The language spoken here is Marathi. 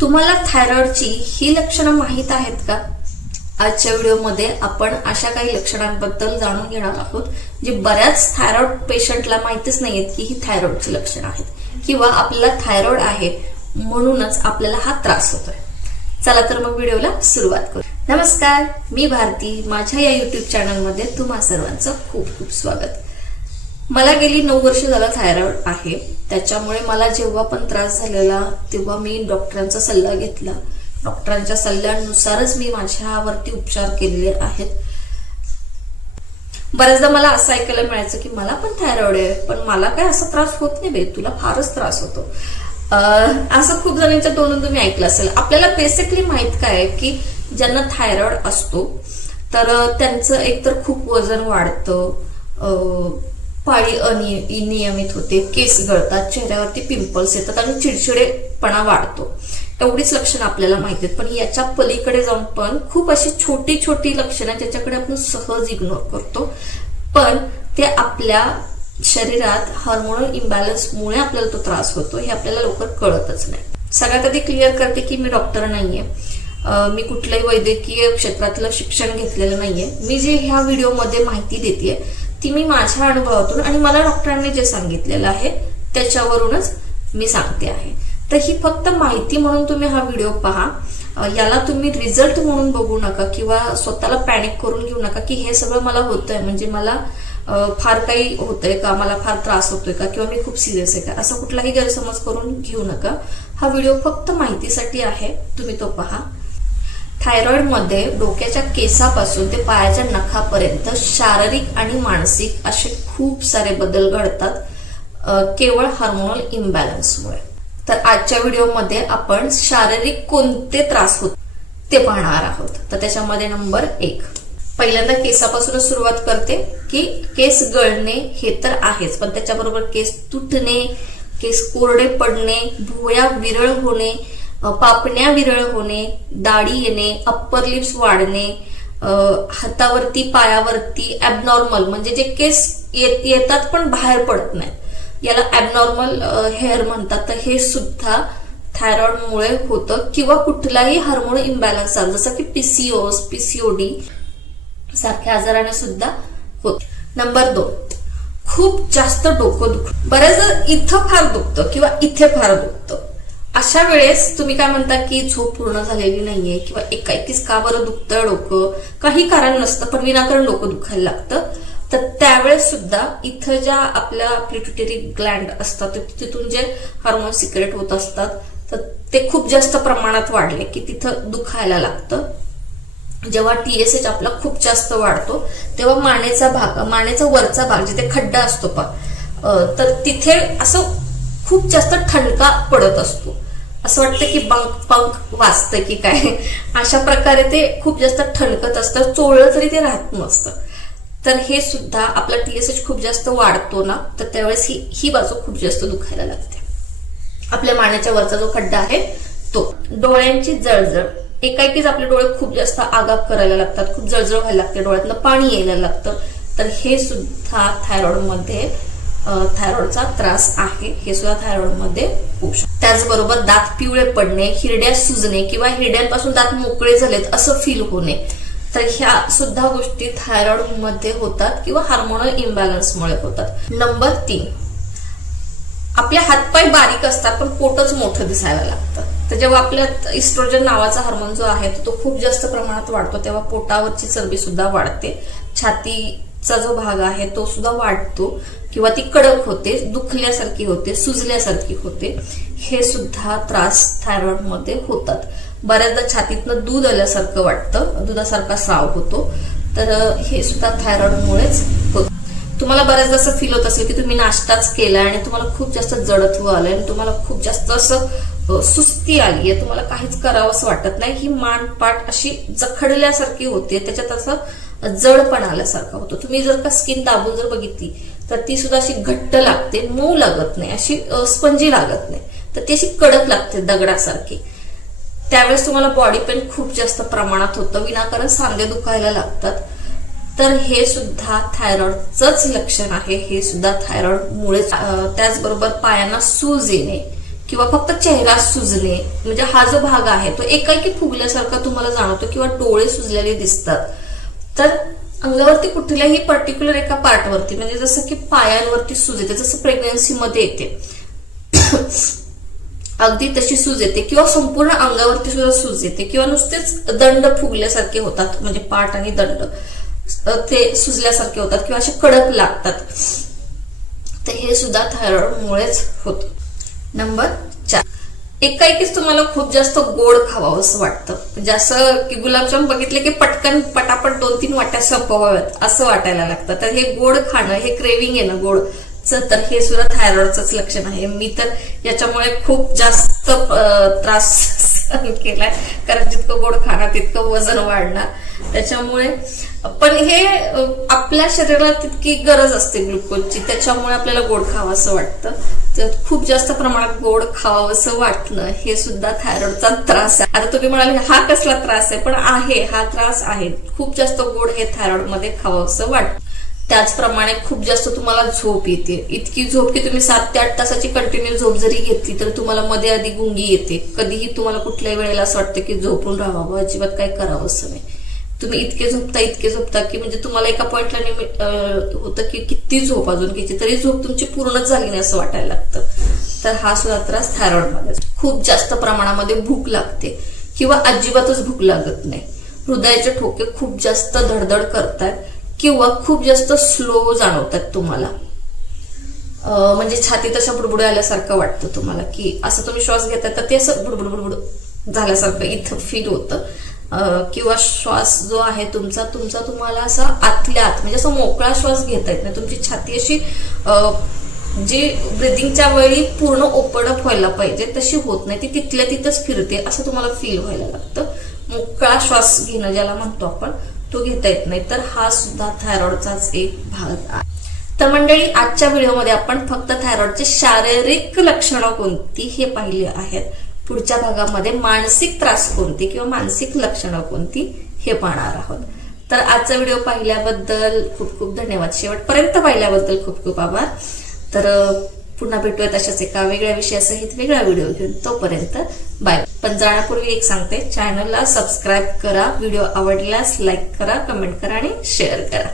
तुम्हाला थायरॉइडची ही लक्षणं माहीत आहेत का? आजच्या व्हिडिओमध्ये आपण अशा काही लक्षणांबद्दल जाणून घेणार आहोत जे बऱ्याच थायरॉइड पेशंटला माहितीच नाहीयेत की ही थायरॉइडची लक्षणं आहेत किंवा आपल्याला थायरॉइड आहे म्हणूनच आपल्याला हा त्रास होतोय. चला तर मग व्हिडिओला सुरुवात करू. नमस्कार मी भारती. माझ्या या युट्यूब चॅनलमध्ये तुम्हा सर्वांचं खूप खूप स्वागत. मला गेली नऊ वर्ष झालं थायरॉइड आहे. त्याच्यामुळे मला जेव्हा पण त्रास झालेला तेव्हा मी डॉक्टरांचा सल्ला घेतला. डॉक्टरांच्या सल्ल्यानुसारच मी माझ्यावरती उपचार केलेले आहेत. बऱ्याचदा मला असं ऐकायला मिळायचं की मला पण थायरॉइड आहे पण मला काय असा त्रास होत नाही बे तुला फारच त्रास होतो. असं खूप जणांच्या तोंडून तुम्ही ऐकलं असेल. आपल्याला बेसिकली माहीत काय आहे की ज्यांना थायरॉइड असतो तर त्यांचं एकतर खूप वजन वाढतं पाळी अनियमित नियमित होते. केस गळतात चेहऱ्यावरती पिंपल्स येतात आणि चिडचिडेपणा वाढतो. एवढीच लक्षणं आपल्याला माहिती आहेत. पण याच्या पलीकडे जाऊन पण खूप अशी छोटी छोटी लक्षणं आहेत ज्याच्याकडे आपण सहज इग्नोर करतो. पण ते आपल्या शरीरात हार्मोनल इम्बॅलन्समुळे आपल्याला तो त्रास होतो हे आपल्याला लवकर कळतच नाही. सगळ्यात आधी क्लिअर करते की मी डॉक्टर नाहीये. मी कुठल्याही वैद्यकीय क्षेत्रातलं शिक्षण घेतलेलं नाहीये. मी जे ह्या व्हिडिओमध्ये माहिती देते ती मी माझ्या अनुभवातून आणि मला डॉक्टरांनी जे सांगितलेलं आहे त्याच्यावरूनच मी सांगते आहे. तर ही फक्त माहिती म्हणून तुम्ही हा व्हिडिओ पहा. याला तुम्ही रिझल्ट म्हणून बघू नका किंवा स्वतःला पॅनिक करून घेऊ नका की हे सगळं मला होतंय. म्हणजे मला फार काही होतंय का? मला फार त्रास होतोय का? किंवा मी खूप सिरियस आहे का? असं कुठलाही गैरसमज करून घेऊ नका. हा व्हिडिओ फक्त माहितीसाठी आहे. तुम्ही तो पहा. थायरॉईडमध्ये डोक्याच्या केसापासून ते पायाच्या नखापर्यंत शारीरिक आणि मानसिक असे खूप सारे बदल घडतात केवळ हार्मोनल इम्बॅलन्समुळे तर आजच्या व्हिडिओमध्ये आपण शारीरिक कोणते त्रास होत ते पाहणार आहोत. तर त्याच्यामध्ये नंबर एक. पहिल्यांदा केसापासूनच सुरुवात करते की केस गळणे हे तर आहेच पण त्याच्याबरोबर केस तुटणे केस कोरडे पडणे भुवया विरळ होणे पापण्या विरळ होणे दाढी येणे अप्पर लिप्स वाढणे हातावरती पायावरती ऍबनॉर्मल म्हणजे जे केस येतात पण बाहेर पडत नाहीत. याला ऍबनॉर्मल हेअर म्हणतात. तर हे सुद्धा थायरॉइडमुळे होतं किंवा कुठलाही हार्मोन इम्बॅलन्स जसं की पीसीओस पीसीओडी सारख्या आजाराने सुद्धा होत. नंबर दोन खूप जास्त डोकं दुखत बऱ्याचदा इथं फार दुखतं किंवा इथे फार दुखतं. अशा वेळेस तुम्ही काय म्हणता की झोप पूर्ण झालेली नाहीये किंवा एकाएकीच का बरं दुखतं डोकं? काही कारण नसतं पण विनाकारण डोकं दुखायला लागतं. तर त्यावेळेस सुद्धा इथं ज्या आपल्या प्रिट्युटरी ग्लँड असतात तिथून जे हार्मोन सिक्रेट होत असतात तर ते खूप जास्त प्रमाणात वाढले की तिथं दुखायला लागतं. जेव्हा टीएसएच आपला खूप जास्त वाढतो तेव्हा मानेचा भाग मानेचा वरचा भाग जिथे खड्डा असतो पा तर तिथे असं खूप जास्त ठणका पडत असतो. असं वाटतं की बंक पंक वाचतं की काय. अशा प्रकारे ते खूप जास्त ठणकत असतं चोळलं तरी ते राहत नसतं. तर हे सुद्धा आपला टीएसएच खूप जास्त वाढतो ना तर त्यावेळेस ही ही बाजू खूप जास्त दुखायला लागते. आपल्या मानेच्या वरचा जो खड्डा आहे तो. डोळ्यांची जळजळ. एकाएकीच आपले डोळे खूप जास्त आगाप करायला लागतात खूप जळजळ व्हायला लागते डोळ्यातनं पाणी यायला लागतं. तर हे सुद्धा थायरॉइडमध्ये थायरॉइडचा त्रास आहे हे सुद्धा थायरॉइडमध्ये होऊ शकतो. त्याचबरोबर दात पिवळे पडणे हिरड्या सुजणे किंवा हिरड्यांपासून दात मोकळे झालेत असं फील होणे तर ह्या सुद्धा गोष्टी थायरॉइडमध्ये होतात किंवा हार्मोनल इम्बॅलन्समुळे होतात. नंबर तीन. आपले हातपाय बारीक असतात पण पोटच मोठं दिसायला लागतं. तर जेव्हा आपल्यात इस्ट्रोजन नावाचा हार्मोन जो आहे तो खूप जास्त प्रमाणात वाढतो तेव्हा पोटावरची चरबी सुद्धा वाढते. छातीचा जो भाग आहे तो सुद्धा वाढतो. किंवा ती कडक होते दुखल्यासारखी होते सुजल्यासारखी होते हे सुद्धा त्रास थायरॉइडमध्ये होतात. बऱ्याचदा छातीतनं दूध आल्यासारखं वाटतं दुधासारखा स्राव होतो तर हे सुद्धा थायरॉइडमुळेच होतं. तुम्हाला बऱ्याचदा असं फील होत असेल की तुम्ही नाश्ताच केला आणि तुम्हाला खूप जास्त जडत्व आलंय आणि तुम्हाला खूप जास्त असं सुस्ती आली आहे तुम्हाला काहीच करावं असं वाटत नाही. ही मानपाट अशी जखडल्यासारखी होते त्याच्यात असं जडपण आल्यासारखा होतं. तुम्ही जर का स्किन दाबून जर बघितली तर ती सुद्धा अशी घट्ट लागते मऊ लागत नाही अशी स्पंजी लागत नाही. तर ती अशी कडक लागते दगडासारखी. त्यावेळेस तुम्हाला बॉडी पेन खूप जास्त प्रमाणात होतं विनाकारण सांधे दुखायला लागतात. तर हे सुद्धा थायरॉइडचंच लक्षण आहे हे सुद्धा थायरॉइडमुळेच त्याचबरोबर पायांना सूज येणे किंवा फक्त चेहरा सुजणे म्हणजे हा जो भाग आहे तो एकाएकी फुगल्यासारखा तुम्हाला जाणवतो किंवा डोळे सुजलेले दिसतात. तर अंगावरती कुठल्याही पर्टिक्युलर एका पार्टवरती म्हणजे जसं की पायांवरती सूज येते जसं प्रेग्नन्सीमध्ये येते. अगदी तशी सूज येते किंवा संपूर्ण अंगावरती सुद्धा सूज येते किंवा नुसतेच दंड फुगल्यासारखे होतात म्हणजे पाठ आणि दंड. ते सुजल्यासारखे होतात किंवा असे कडक लागतात. तर हे सुद्धा थायरॉइडमुळेच होतं. नंबर चार. एकाएकीच तुम्हाला खूप जास्त गोड खावावं असं वाटतं. म्हणजे असं की गुलाबजाम बघितले की पटकन पटापट दोन तीन वाट्या संपवाव्यात असं वाटायला लागतं. तर हे गोड खाणं हे क्रेविंग आहे ना गोड तर हे सुद्धा थायरॉइडचंच लक्षण आहे. मी तर याच्यामुळे खूप जास्त त्रास सहन केलाय. कारण जितकं गोड खाणार तितकं वजन वाढणार. त्याच्यामुळे पण हे आपल्या शरीराला तितकी गरज असते ग्लुकोजची त्याच्यामुळे आपल्याला गोड खावं असं वाटतं. खूप जास्त प्रमाणात गोड खावं असं वाटणं हे सुद्धा थायरॉइडचा त्रास आहे. आता तुम्ही म्हणाले हा कसला त्रास आहे? पण आहे हा त्रास आहे. खूप जास्त गोड हे थायरॉइडमध्ये खावं असं वाटतं. त्याचप्रमाणे खूप जास्त तुम्हाला झोप येते. इतकी झोप की तुम्ही सात ते आठ तासाची कंटिन्यू झोप जरी घेतली तर तुम्हाला मध्ये आधी गुंगी येते. कधीही तुम्हाला कुठल्याही वेळेला असं वाटतं की झोपून राहावं अजिबात काही करावं असं नाही. तुम्ही इतके झोपता इतके झोपता की म्हणजे तुम्हाला एका पॉइंटला होतं की किती झोप अजून घ्यायची? तरी झोप तुमची पूर्णच झाली नाही असं वाटायला लागतं. तर हा सुद्धा त्रास थायरॉइडमध्ये खूप जास्त प्रमाणामध्ये भूक लागते किंवा अजिबातच भूक लागत नाही. हृदयाचे ठोके खूप जास्त धडधड करतात किंवा खूप जास्त स्लो जाणवतात तुम्हाला. म्हणजे छाती तशा बुडबुड आल्यासारखं वाटतं तुम्हाला की असं तुम्ही श्वास घेताय तर ते असं बुडबुड बुडबुड झाल्यासारखं इथं फील होतं. किंवा श्वास जो आहे तुमचा तुमचा तुम्हाला असा आतल्या आत म्हणजे असं मोकळा श्वास घेता येत नाही. तुमची छाती अशी जी ब्रिदिंगच्या वेळी पूर्ण ओपन अप व्हायला पाहिजे तशी होत नाही. ती तिथल्या तिथंच फिरते असं तुम्हाला फील व्हायला लागतं. मोकळा श्वास घेणं ज्याला म्हणतो आपण तो घेता येत नाही. तर हा सुद्धा थायरॉइडचाच एक भाग आहे. तर मंडळी आजच्या व्हिडिओमध्ये आपण फक्त थायरॉइडचे शारीरिक लक्षणं कोणती हे पाहिले आहेत. पुढच्या भागामध्ये मानसिक त्रास कोणते किंवा मानसिक लक्षणं कोणती हे पाहणार आहोत. तर आजचा व्हिडिओ पाहिल्याबद्दल खूप खूप धन्यवाद. शेवटपर्यंत पाहिल्याबद्दल खूप खूप आभार. तर पुन्हा भेटूयात अशाच एका वेगळ्या विषयासहित वेगळा व्हिडिओ घेऊन. तोपर्यंत बाय. पण जाण्यापूर्वी एक सांगते चॅनलला सबस्क्राईब करा. व्हिडिओ आवडल्यास लाईक करा कमेंट करा आणि शेअर करा.